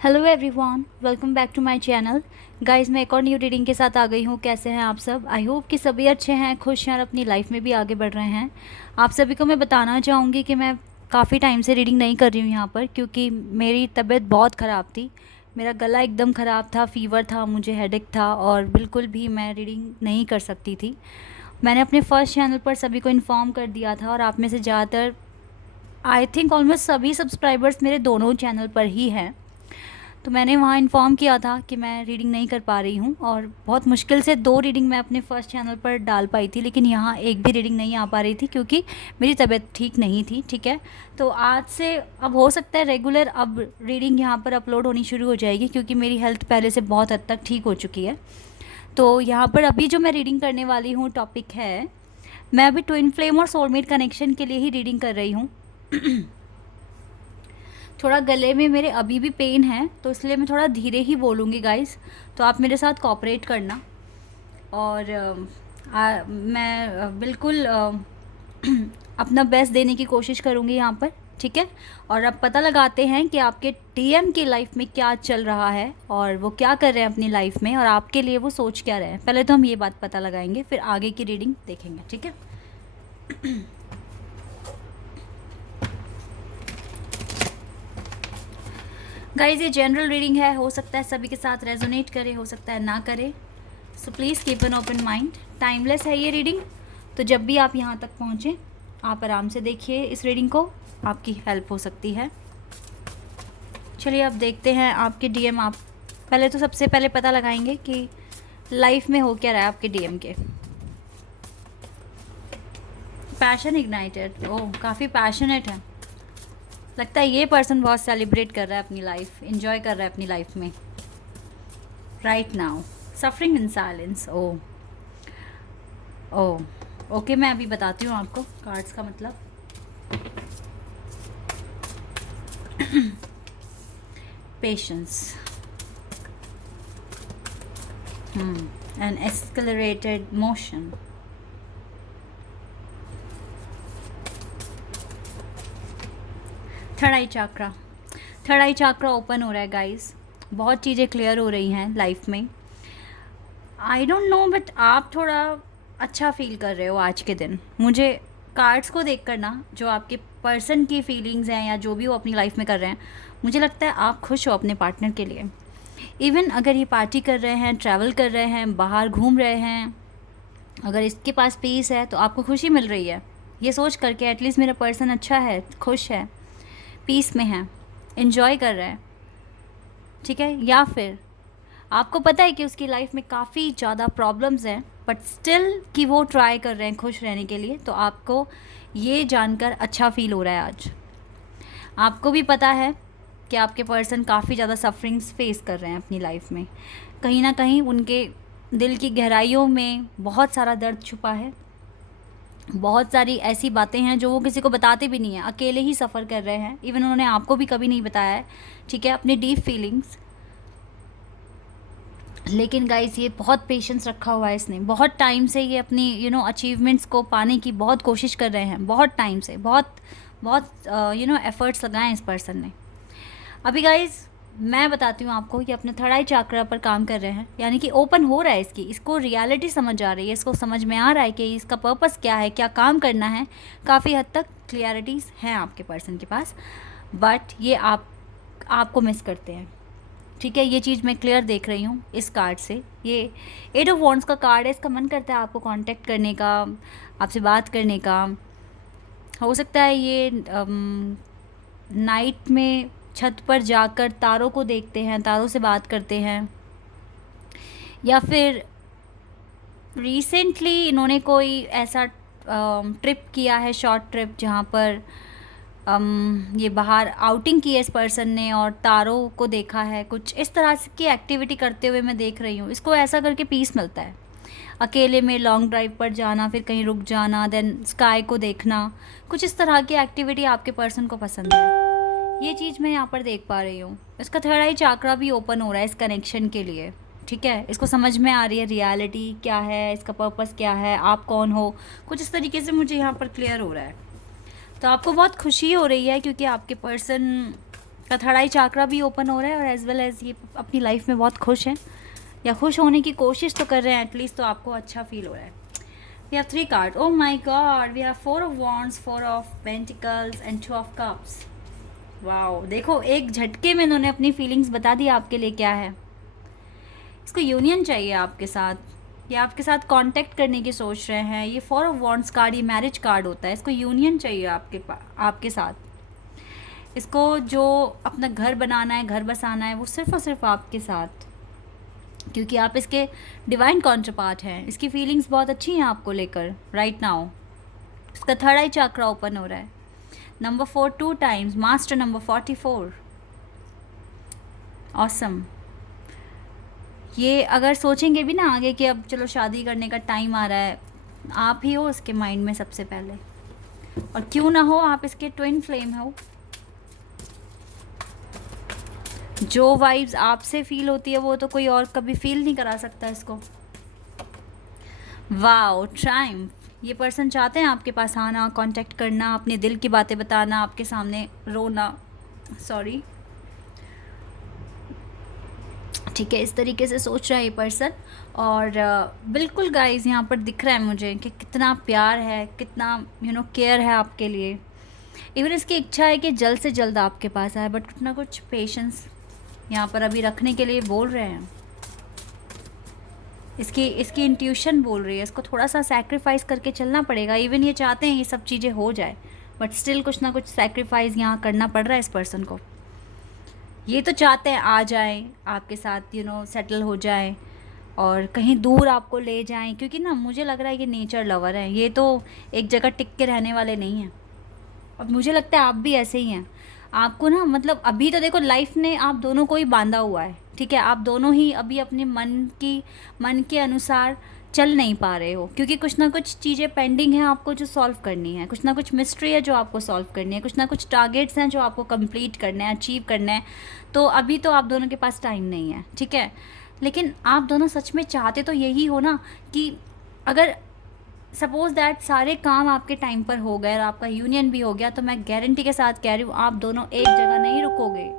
Hello everyone, welcome back to my channel. Guys, मैं एक और न्यू रीडिंग के साथ आ गई हूँ। कैसे हैं आप सब? आई होप कि सभी अच्छे हैं, खुश हैं और अपनी लाइफ में भी आगे बढ़ रहे हैं। आप सभी को मैं बताना चाहूँगी कि मैं काफ़ी टाइम से रीडिंग नहीं कर रही हूँ यहाँ पर, क्योंकि मेरी तबीयत बहुत ख़राब थी। मेरा गला एकदम ख़राब था, फ़ीवर था, मुझे हेडेक था और बिल्कुल भी मैं रीडिंग नहीं कर सकती थी। मैंने अपने फर्स्ट चैनल पर सभी को इन्फॉर्म कर दिया था और आप में से ज़्यादातर, आई थिंक ऑलमोस्ट सभी सब्सक्राइबर्स मेरे दोनों चैनल पर ही हैं। तो मैंने वहाँ इन्फॉर्म किया था कि मैं रीडिंग नहीं कर पा रही हूँ और बहुत मुश्किल से 2 रीडिंग मैं अपने फर्स्ट चैनल पर डाल पाई थी, लेकिन यहाँ एक भी रीडिंग नहीं आ पा रही थी क्योंकि मेरी तबीयत ठीक नहीं थी। ठीक है, तो आज से अब हो सकता है रेगुलर अब रीडिंग यहाँ पर अपलोड होनी शुरू हो जाएगी, क्योंकि मेरी हेल्थ पहले से बहुत हद तक ठीक हो चुकी है। तो यहाँ पर अभी जो मैं रीडिंग करने वाली हूँ टॉपिक है, मैं अभी ट्विन फ्लेम और सोलमेट कनेक्शन के लिए ही रीडिंग कर रही हूँ। थोड़ा गले में मेरे अभी भी पेन है, तो इसलिए मैं थोड़ा धीरे ही बोलूँगी गाइस, तो आप मेरे साथ कोऑपरेट करना। और मैं बिल्कुल अपना बेस्ट देने की कोशिश करूँगी यहाँ पर। ठीक है, और अब पता लगाते हैं कि आपके टीएम की लाइफ में क्या चल रहा है और वो क्या कर रहे हैं अपनी लाइफ में और आपके लिए वो सोच क्या रहे हैं। पहले तो हम ये बात पता लगाएंगे, फिर आगे की रीडिंग देखेंगे। ठीक है। गाइज, ये जनरल रीडिंग है, हो सकता है सभी के साथ रेजोनेट करे, हो सकता है ना करे। So please keep an open mind. Timeless है ये रीडिंग, तो जब भी आप यहाँ तक पहुँचें आप आराम से देखिए इस रीडिंग को, आपकी हेल्प हो सकती है। चलिए अब देखते हैं आपके डीएम। आप पहले तो सबसे पहले पता लगाएंगे कि लाइफ में हो क्या रहा है आपके डीएम के। पैशन इग्नाइटेड, ओह काफ़ी पैशनेट है। लगता है ये पर्सन बहुत सेलिब्रेट कर रहा है अपनी लाइफ, एंजॉय कर रहा है अपनी लाइफ में right now. Suffering in silence, oh oh okay, मैं अभी बताती हूँ आपको कार्ड्स का मतलब। Patience and accelerated motion. Third eye chakra open हो रहा है गाइस। बहुत चीज़ें क्लियर हो रही हैं लाइफ में। आई डोंट नो, बट आप थोड़ा अच्छा फील कर रहे हो आज के दिन। मुझे कार्ड्स को देख कर ना, जो आपके पर्सन की फीलिंग्स हैं या जो भी वो अपनी लाइफ में कर रहे हैं, मुझे लगता है आप खुश हो अपने पार्टनर के लिए। इवन अगर ये पार्टी कर रहे हैं, ट्रैवल कर रहे हैं, बाहर घूम रहे हैं, अगर इसके पास पीस है तो आपको खुशी मिल रही है ये सोच करके एटलीस्ट मेरा पर्सन अच्छा है, खुश है, पीस में है, इन्जॉय कर रहा है। ठीक है, या फिर आपको पता है कि उसकी लाइफ में काफ़ी ज़्यादा प्रॉब्लम्स हैं, बट स्टिल कि वो ट्राई कर रहे हैं खुश रहने के लिए, तो आपको ये जानकर अच्छा फील हो रहा है आज। आपको भी पता है कि आपके पर्सन काफ़ी ज़्यादा सफरिंग्स फेस कर रहे हैं अपनी लाइफ में। कहीं ना कहीं उनके दिल की गहराइयों में बहुत सारा दर्द छुपा है, बहुत सारी ऐसी बातें हैं जो वो किसी को बताते भी नहीं हैं, अकेले ही सफ़र कर रहे हैं। इवन उन्होंने आपको भी कभी नहीं बताया है, ठीक है, अपनी डीप फीलिंग्स। लेकिन गाइस, ये बहुत पेशेंस रखा हुआ है इसने। बहुत टाइम से ये अपनी अचीवमेंट्स को पाने की बहुत कोशिश कर रहे हैं, बहुत टाइम से, बहुत बहुत एफर्ट्स लगाए हैं इस पर्सन ने। अभी गाइस मैं बताती हूँ आपको कि अपने थर्ड आई चाक्रा पर काम कर रहे हैं, यानी कि ओपन हो रहा है इसको रियलिटी समझ आ रही है, इसको समझ में आ रहा है कि इसका पर्पस क्या है, क्या काम करना है। काफ़ी हद तक क्लियरिटीज़ हैं आपके पर्सन के पास, बट ये आपको मिस करते हैं। ठीक है, ये चीज़ मैं क्लियर देख रही हूँ इस कार्ड से। ये 8 ऑफ वॉन्ड्स का कार्ड है। इसका मन करता है आपको कांटेक्ट करने का, आपसे बात करने का। हो सकता है ये नाइट में छत पर जाकर तारों को देखते हैं, तारों से बात करते हैं, या फिर रिसेंटली इन्होंने कोई ऐसा ट्रिप किया है, शॉर्ट ट्रिप, जहाँ पर ये बाहर आउटिंग की है इस पर्सन ने और तारों को देखा है। कुछ इस तरह की एक्टिविटी करते हुए मैं देख रही हूँ। इसको ऐसा करके पीस मिलता है। अकेले में लॉन्ग ड्राइव पर जाना, फिर कहीं रुक जाना, देन स्काई को देखना, कुछ इस तरह की एक्टिविटी आपके पर्सन को पसंद है। ये चीज़ मैं यहाँ पर देख पा रही हूँ। इसका थर्ड आई चाक्रा भी ओपन हो रहा है इस कनेक्शन के लिए। ठीक है, इसको समझ में आ रही है रियलिटी क्या है, इसका पर्पस क्या है, आप कौन हो, कुछ इस तरीके से मुझे यहाँ पर क्लियर हो रहा है। तो आपको बहुत खुशी हो रही है क्योंकि आपके पर्सन का थर्ड आई चाकरा भी ओपन हो रहा है और एज वेल एज ये अपनी लाइफ में बहुत खुश हैं या खुश होने की कोशिश तो कर रहे हैं एटलीस्ट, तो आपको अच्छा फील हो रहा है। We have 3 card, oh my God, we have 4 of wands, 4 of pentacles and 2 of cups. Wow, देखो एक झटके में इन्होंने अपनी फीलिंग्स बता दी आपके लिए क्या है। इसको यूनियन चाहिए आपके साथ, ये आपके साथ कांटेक्ट करने की सोच रहे हैं। ये 4 ऑफ वॉन्ड्स कार्ड ये मैरिज कार्ड होता है, इसको यूनियन चाहिए आपके साथ। इसको जो अपना घर बनाना है, घर बसाना है, वो सिर्फ और सिर्फ आपके साथ, क्योंकि आप इसके डिवाइन काउंटरपार्ट हैं। इसकी फीलिंग्स बहुत अच्छी हैं आपको लेकर राइट नाउ। इसका थर्ड आई चक्रा ओपन हो रहा है। Number 4 2 times, master number 44। Awesome. ये अगर सोचेंगे भी ना आगे कि अब चलो शादी करने का टाइम आ रहा है, आप ही हो उसके माइंड में सबसे पहले, और क्यों ना हो आप इसके ट्विन फ्लेम हो। जो वाइब्स आपसे फील होती है वो तो कोई और कभी फील नहीं करा सकता इसको। Wow, Triumph. ये पर्सन चाहते हैं आपके पास आना, कांटेक्ट करना, अपने दिल की बातें बताना, आपके सामने रोना, सॉरी, ठीक है, इस तरीके से सोच रहा है ये पर्सन। और बिल्कुल गाइस यहाँ पर दिख रहा है मुझे कि कितना प्यार है, कितना केयर है आपके लिए। इवन इसकी इच्छा है कि जल्द से जल्द आपके पास आए, बट कुछ ना कुछ पेशेंस यहाँ पर अभी रखने के लिए बोल रहे हैं। इसकी इंट्यूशन बोल रही है इसको थोड़ा सा सैक्रिफाइस करके चलना पड़ेगा। इवन ये चाहते हैं ये सब चीज़ें हो जाए, बट स्टिल कुछ ना कुछ सैक्रिफाइस यहाँ करना पड़ रहा है इस पर्सन को। ये तो चाहते हैं आ जाए आपके साथ, सेटल हो जाए और कहीं दूर आपको ले जाएं, क्योंकि ना मुझे लग रहा है कि नेचर लवर है, ये तो एक जगह टिक के रहने वाले नहीं हैं। और मुझे लगता है आप भी ऐसे ही हैं। आपको ना मतलब अभी तो देखो लाइफ ने आप दोनों को ही बांधा हुआ है, ठीक है, आप दोनों ही अभी अपने मन के अनुसार चल नहीं पा रहे हो, क्योंकि कुछ ना कुछ चीज़ें पेंडिंग हैं आपको जो सॉल्व करनी है, कुछ ना कुछ मिस्ट्री है जो आपको सॉल्व करनी है, कुछ ना कुछ टारगेट्स हैं जो आपको कंप्लीट करना है, अचीव करना है। तो अभी तो आप दोनों के पास टाइम नहीं है, ठीक है, लेकिन आप दोनों सच में चाहते तो यही हो ना कि अगर सपोज दैट सारे काम आपके टाइम पर हो गए और आपका यूनियन भी हो गया, तो मैं गारंटी के साथ कह रही हूँ आप दोनों एक जगह नहीं रुकोगे।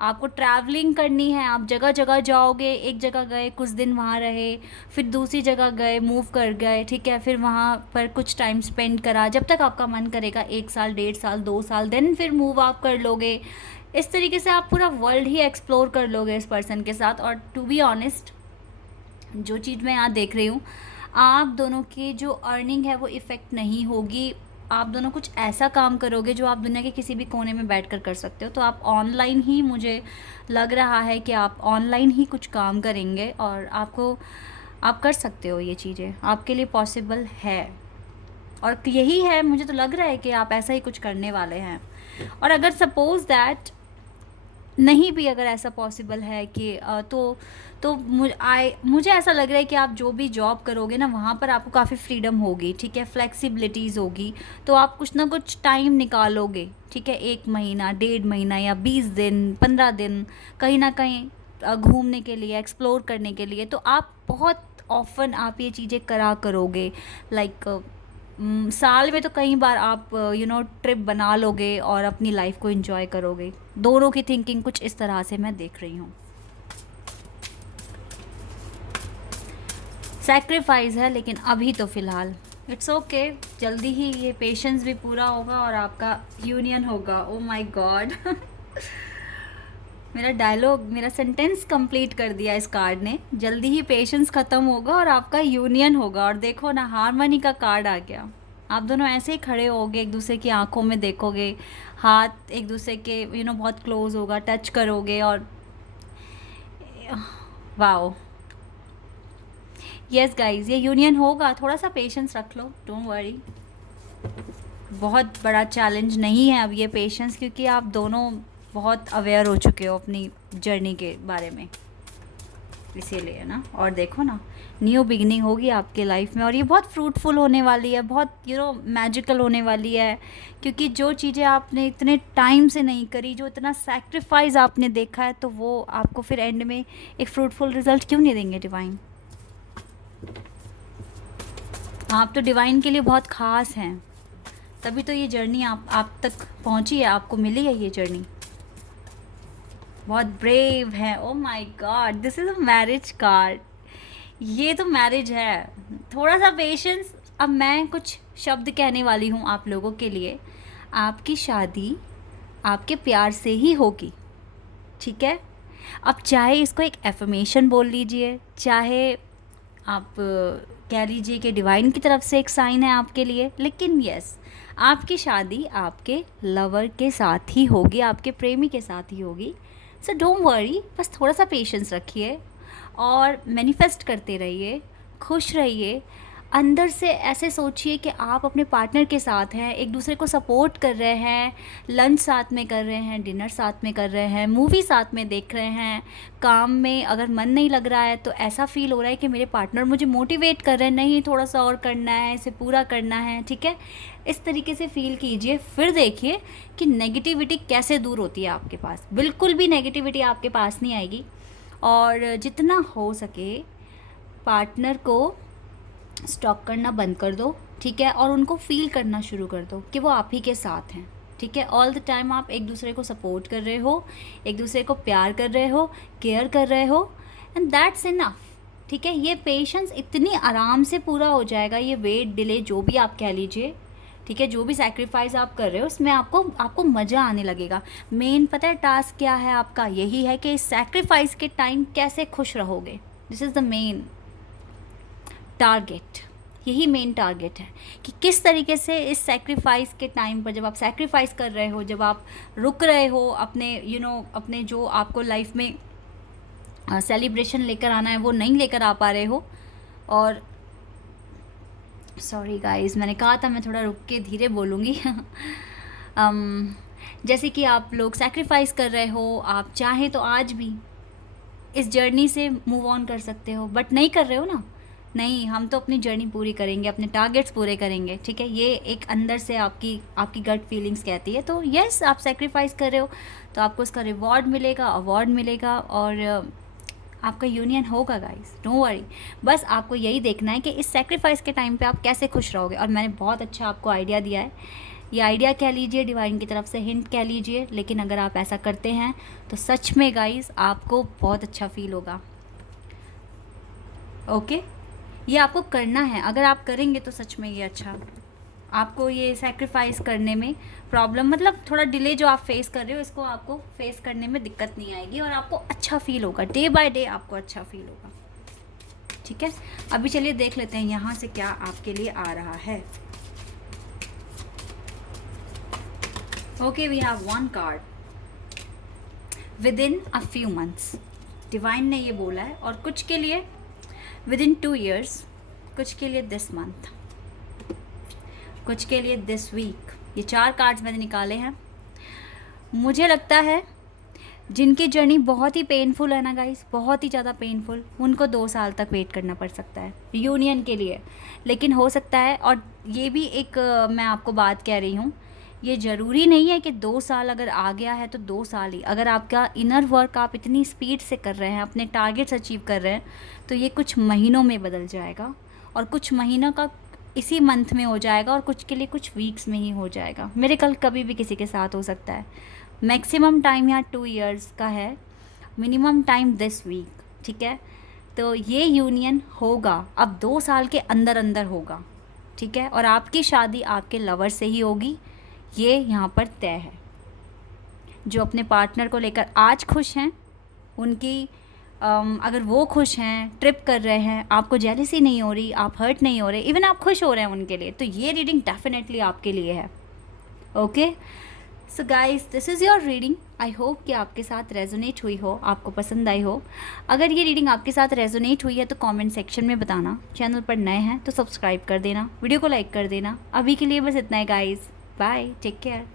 आपको ट्रैवलिंग करनी है, आप जगह जगह जाओगे, एक जगह गए कुछ दिन वहाँ रहे, फिर दूसरी जगह गए, मूव कर गए, ठीक है, फिर वहाँ पर कुछ टाइम स्पेंड करा, जब तक आपका मन करेगा 1 साल 1.5 साल 2 साल, देन फिर मूव आप कर लोगे। इस तरीके से आप पूरा वर्ल्ड ही एक्सप्लोर कर लोगे इस पर्सन के साथ। और टू बी ऑनेस्ट, जो चीज़ मैं यहाँ देख रही हूँ, आप दोनों की जो अर्निंग है वो इफ़ेक्ट नहीं होगी। आप दोनों कुछ ऐसा काम करोगे जो आप दुनिया के किसी भी कोने में बैठकर कर सकते हो। तो आप ऑनलाइन ही, मुझे लग रहा है कि आप ऑनलाइन ही कुछ काम करेंगे और आप कर सकते हो, ये चीज़ें आपके लिए पॉसिबल है। और यही है, मुझे तो लग रहा है कि आप ऐसा ही कुछ करने वाले हैं। और अगर सपोज़ दैट नहीं भी अगर ऐसा पॉसिबल है कि तो मुझे ऐसा लग रहा है कि आप जो भी जॉब करोगे ना, वहाँ पर आपको काफ़ी फ्रीडम होगी, ठीक है, फ्लेक्सिबिलिटीज़ होगी, तो आप कुछ ना कुछ टाइम निकालोगे, ठीक है, 1 महीना 1.5 महीना या 20 दिन 15 दिन कहीं ना कहीं घूमने के लिए, एक्सप्लोर करने के लिए। तो आप बहुत ऑफन आप ये चीज़ें करा करोगे, लाइक साल में तो कई बार आप ट्रिप बना लोगे और अपनी लाइफ को एंजॉय करोगे। दोनों की थिंकिंग कुछ इस तरह से मैं देख रही हूँ। सैक्रिफाइस है, लेकिन अभी तो फ़िलहाल इट्स ओके, जल्दी ही ये पेशेंस भी पूरा होगा और आपका यूनियन होगा। ओ माय गॉड मेरा सेंटेंस कंप्लीट कर दिया इस कार्ड ने। जल्दी ही पेशेंस ख़त्म होगा और आपका यूनियन होगा। और देखो ना, हारमनी का कार्ड आ गया। आप दोनों ऐसे ही खड़े होगे, एक दूसरे की आंखों में देखोगे, हाथ एक दूसरे के बहुत क्लोज होगा, टच करोगे और वाओ, यस गाइज, ये यूनियन होगा। थोड़ा सा पेशेंस रख लो, डोंट वरी, बहुत बड़ा चैलेंज नहीं है अब ये पेशेंस, क्योंकि आप दोनों बहुत अवेयर हो चुके हो अपनी जर्नी के बारे में, इसीलिए ना। और देखो ना, न्यू बिगनिंग होगी आपके लाइफ में और ये बहुत फ्रूटफुल होने वाली है, बहुत मैजिकल होने वाली है, क्योंकि जो चीज़ें आपने इतने टाइम से नहीं करी, जो इतना सैक्रिफाइस आपने देखा है, तो वो आपको फिर एंड में एक फ्रूटफुल रिजल्ट क्यों नहीं देंगे डिवाइन। आप तो डिवाइन के लिए बहुत ख़ास हैं, तभी तो ये जर्नी आप तक पहुंची है, आपको मिली है ये जर्नी। बहुत ब्रेव है। ओ my God, this is a marriage card. ये तो मैरिज है। थोड़ा सा पेशेंस। अब मैं कुछ शब्द कहने वाली हूँ आप लोगों के लिए। आपकी शादी आपके प्यार से ही होगी, ठीक है। अब चाहे इसको एक एफर्मेशन बोल लीजिए, चाहे आप कह लीजिए कि डिवाइन की तरफ से एक साइन है आपके लिए, लेकिन यस, आपकी शादी आपके लवर के साथ ही होगी, आपके प्रेमी के साथ ही होगी। सो डोंट वरी, बस थोड़ा सा पेशेंस रखिए और मैनिफेस्ट करते रहिए, खुश रहिए। अंदर से ऐसे सोचिए कि आप अपने पार्टनर के साथ हैं, एक दूसरे को सपोर्ट कर रहे हैं, लंच साथ में कर रहे हैं, डिनर साथ में कर रहे हैं, मूवी साथ में देख रहे हैं। काम में अगर मन नहीं लग रहा है तो ऐसा फील हो रहा है कि मेरे पार्टनर मुझे मोटिवेट कर रहे हैं, नहीं थोड़ा सा और करना है, इसे पूरा करना है, ठीक है। इस तरीके से फील कीजिए, फिर देखिए कि नेगेटिविटी कैसे दूर होती है आपके पास। बिल्कुल भी नेगेटिविटी आपके पास नहीं आएगी। और जितना हो सके पार्टनर को स्टॉक करना बंद कर दो, ठीक है, और उनको फील करना शुरू कर दो कि वो आप ही के साथ हैं, ठीक है। ऑल द टाइम आप एक दूसरे को सपोर्ट कर रहे हो, एक दूसरे को प्यार कर रहे हो, केयर कर रहे हो, एंड दैट्स इनफ, ठीक है। ये पेशेंस इतनी आराम से पूरा हो जाएगा, ये वेट डिले जो भी आप कह लीजिए, ठीक है, जो भी सैक्रिफाइस आप कर रहे हो उसमें आपको मज़ा आने लगेगा। मेन पता है टास्क क्या है आपका, यही है कि इस सैक्रिफाइस के टाइम कैसे खुश रहोगे। This is the main target, यही मेन टारगेट है कि किस तरीके से इस सैक्रिफाइस के टाइम पर, जब आप सैक्रिफाइस कर रहे हो, जब आप रुक रहे हो अपने अपने जो आपको लाइफ में सेलिब्रेशन लेकर आना है वो नहीं लेकर आ पा रहे हो। और सॉरी गाइस, मैंने कहा था मैं थोड़ा रुक के धीरे बोलूँगी। जैसे कि आप लोग सैक्रिफाइस कर रहे हो, आप चाहें तो आज भी इस जर्नी से मूव ऑन कर सकते हो, बट नहीं कर रहे हो ना। नहीं, हम तो अपनी जर्नी पूरी करेंगे, अपने टारगेट्स पूरे करेंगे, ठीक है। ये एक अंदर से आपकी गट फीलिंग्स कहती है। तो यस, आप सेक्रीफाइस कर रहे हो तो आपको उसका रिवॉर्ड मिलेगा, अवार्ड मिलेगा, और आपका यूनियन होगा गाइस, डोंट वरी। बस आपको यही देखना है कि इस सेक्रीफाइस के टाइम पे आप कैसे खुश रहोगे। और मैंने बहुत अच्छा आपको आइडिया दिया है, ये आइडिया कह लीजिए, डिवाइन की तरफ से हिंट कह लीजिए, लेकिन अगर आप ऐसा करते हैं तो सच में गाइस आपको बहुत अच्छा फील होगा। ओके, ये आपको करना है, अगर आप करेंगे तो सच में ये अच्छा, आपको ये सैक्रिफाइस करने में प्रॉब्लम, मतलब थोड़ा डिले जो आप फेस कर रहे हो, इसको आपको फेस करने में दिक्कत नहीं आएगी और आपको अच्छा फील होगा, डे बाय डे आपको अच्छा फील होगा, ठीक है। अभी चलिए देख लेते हैं यहाँ से क्या आपके लिए आ रहा है। Okay, we have one card, within a few months. Divine ने ये बोला है, और कुछ के लिए विद इन 2 years, कुछ के लिए दिस मंथ, कुछ के लिए दिस वीक। ये 4 कार्ड्स मैंने निकाले हैं। मुझे लगता है जिनकी जर्नी बहुत ही पेनफुल है ना गाइस, बहुत ही ज़्यादा पेनफुल, उनको 2 साल तक वेट करना पड़ सकता है यूनियन के लिए। लेकिन हो सकता है, और ये भी एक मैं आपको बात कह रही हूँ, ये ज़रूरी नहीं है कि 2 साल अगर आ गया है तो 2 साल ही। अगर आपका इनर वर्क आप इतनी स्पीड से कर रहे हैं, अपने टारगेट्स अचीव कर रहे हैं, तो ये कुछ महीनों में बदल जाएगा, और कुछ महीनों का इसी मंथ में हो जाएगा, और कुछ के लिए कुछ वीक्स में ही हो जाएगा। मेरे कल कभी भी किसी के साथ हो सकता है। मैक्सिमम टाइम यहाँ 2 years का है, मिनिमम टाइम दिस वीक, ठीक है। तो ये यूनियन होगा अब 2 साल के अंदर अंदर होगा, ठीक है। और आपकी शादी आपके लवर से ही होगी, ये यहाँ पर तय है। जो अपने पार्टनर को लेकर आज खुश हैं, उनकी अगर वो खुश हैं, ट्रिप कर रहे हैं, आपको जेलसी नहीं हो रही, आप हर्ट नहीं हो रहे, इवन आप खुश हो रहे हैं उनके लिए, तो ये रीडिंग डेफिनेटली आपके लिए है। Okay, so guys, this is your reading. I hope कि आपके साथ रेजोनेट हुई हो, आपको पसंद आई हो। अगर ये रीडिंग आपके साथ रेजोनेट हुई है तो कमेंट सेक्शन में बताना। चैनल पर नए हैं तो सब्सक्राइब कर देना, वीडियो को लाइक कर देना। अभी के लिए बस इतना है गाइस, बाय, टेक केयर।